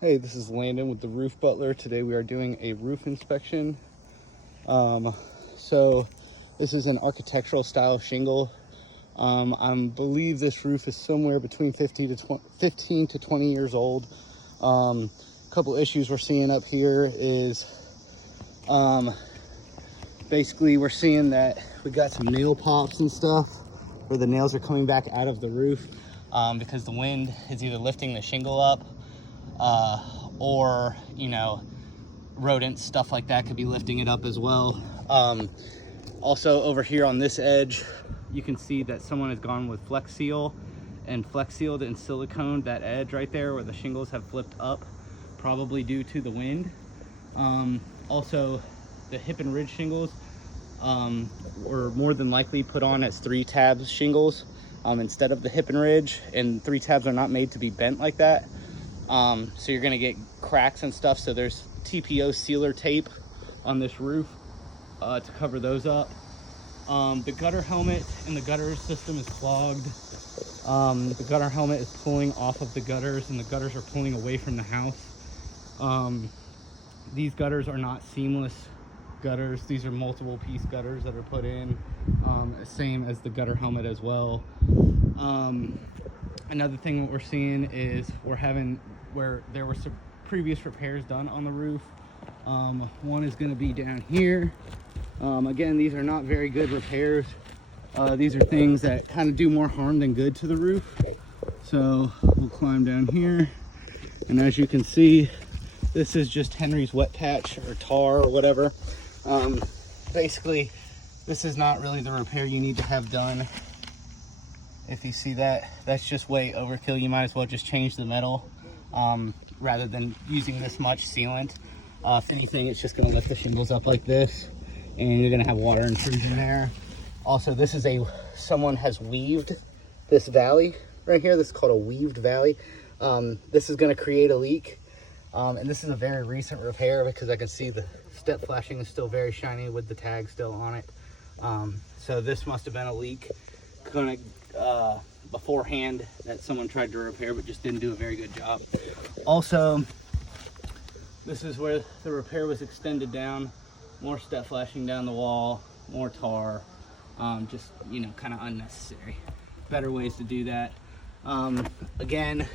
Hey, this is Landon with the Roof Butler. Today we are doing a roof inspection. So this is an architectural style shingle. I believe this roof is somewhere between 15 to 20 years old. A couple issues we're seeing up here is basically we're seeing that we got some nail pops and stuff where the nails are coming back out of the roof because the wind is either lifting the shingle up or rodents, stuff like that could be lifting it up as well. Also over here on this edge, you can see that someone has gone with Flex Seal and Flex Sealed and silicone that edge right there where the shingles have flipped up, probably due to the wind. Also, the hip and ridge shingles were more than likely put on as 3 tabs shingles instead of the hip and ridge, and 3 tabs are not made to be bent like that. So you're gonna get cracks and stuff. So there's TPO sealer tape on this roof to cover those up. The gutter helmet in the gutter system is clogged. The gutter helmet is pulling off of the gutters, and the gutters are pulling away from the house. These gutters are not seamless gutters. These are multiple piece gutters that are put in, same as the gutter helmet as well. Another thing what we're seeing is where there were some previous repairs done on the roof. One is going to be down here. Again, these are not very good repairs. These are things that kind of do more harm than good to the roof. So we'll climb down here, and as you can see, this is just Henry's wet patch or tar or whatever. Basically, this is not really the repair you need to have done. If you see that, that's just way overkill. You might as well just change the metal rather than using this much sealant. If anything, it's just going to lift the shingles up like this, and you're going to have water intrusion there. Also, this is someone has weaved this valley right here. This is called a weaved valley. This is going to create a leak, and this is a very recent repair because I can see the step flashing is still very shiny with the tag still on it. So this must have been a leak beforehand that someone tried to repair but just didn't do a very good job. Also, this is where the repair was extended down. More step flashing down the wall, more tar, just kind of unnecessary. Better ways to do that. Again,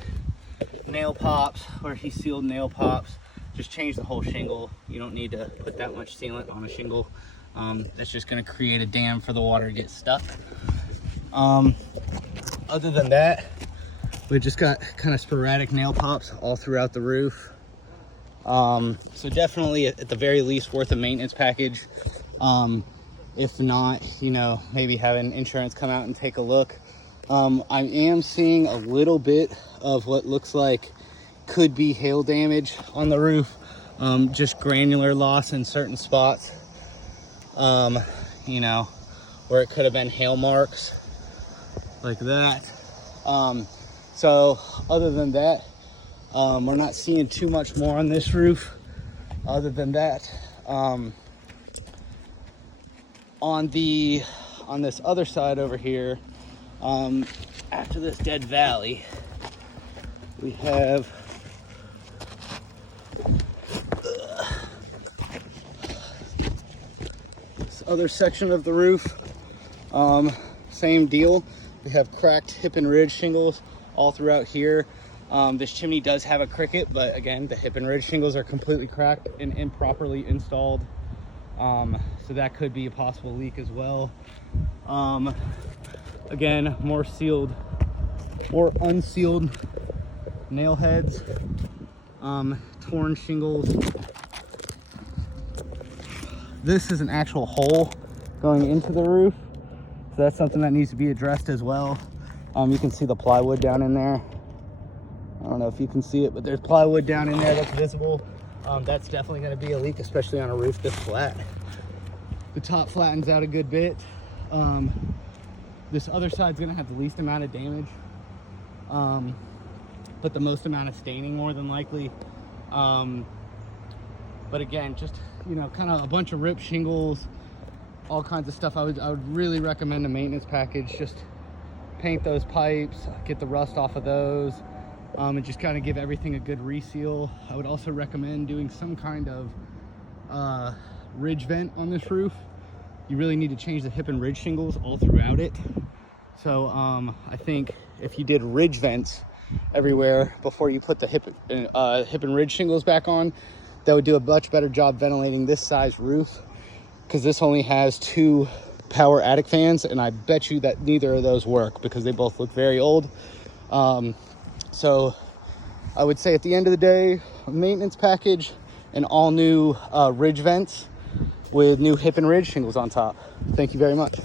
nail pops, where he sealed nail pops, just change the whole shingle. You don't need to put that much sealant on a shingle. That's just going to create a dam for the water to get stuck. Other than that, we just got kind of sporadic nail pops all throughout the roof. So definitely at the very least worth a maintenance package. If not, maybe having insurance come out and take a look. I am seeing a little bit of what looks like could be hail damage on the roof. Just granular loss in certain spots. Where it could have been hail marks like that. So other than that, we're not seeing too much more on this roof. Other than that, on this other side over here, after this dead valley, we have this other section of the roof. Same deal. We have cracked hip and ridge shingles all throughout here. This chimney does have a cricket, but again, the hip and ridge shingles are completely cracked and improperly installed. So that could be a possible leak as well. Again, more unsealed nail heads, torn shingles. This is an actual hole going into the roof. So that's something that needs to be addressed as well. You can see the plywood down in there. I don't know if you can see it, but there's plywood down in there that's visible. That's definitely going to be a leak, especially on a roof this flat. The top flattens out a good bit. This other side's going to have the least amount of damage, but the most amount of staining more than likely. But again, just kind of a bunch of ripped shingles, all kinds of stuff. I would really recommend a maintenance package. Just paint those pipes, get the rust off of those, and just kind of give everything a good reseal. I would also recommend doing some kind of ridge vent on this roof. You really need to change the hip and ridge shingles all throughout it. So I think if you did ridge vents everywhere before you put the hip and ridge shingles back on, that would do a much better job ventilating this size roof, because this only has 2 power attic fans, and I bet you that neither of those work because they both look very old. So I would say at the end of the day, a maintenance package and all new ridge vents with new hip and ridge shingles on top. Thank you very much.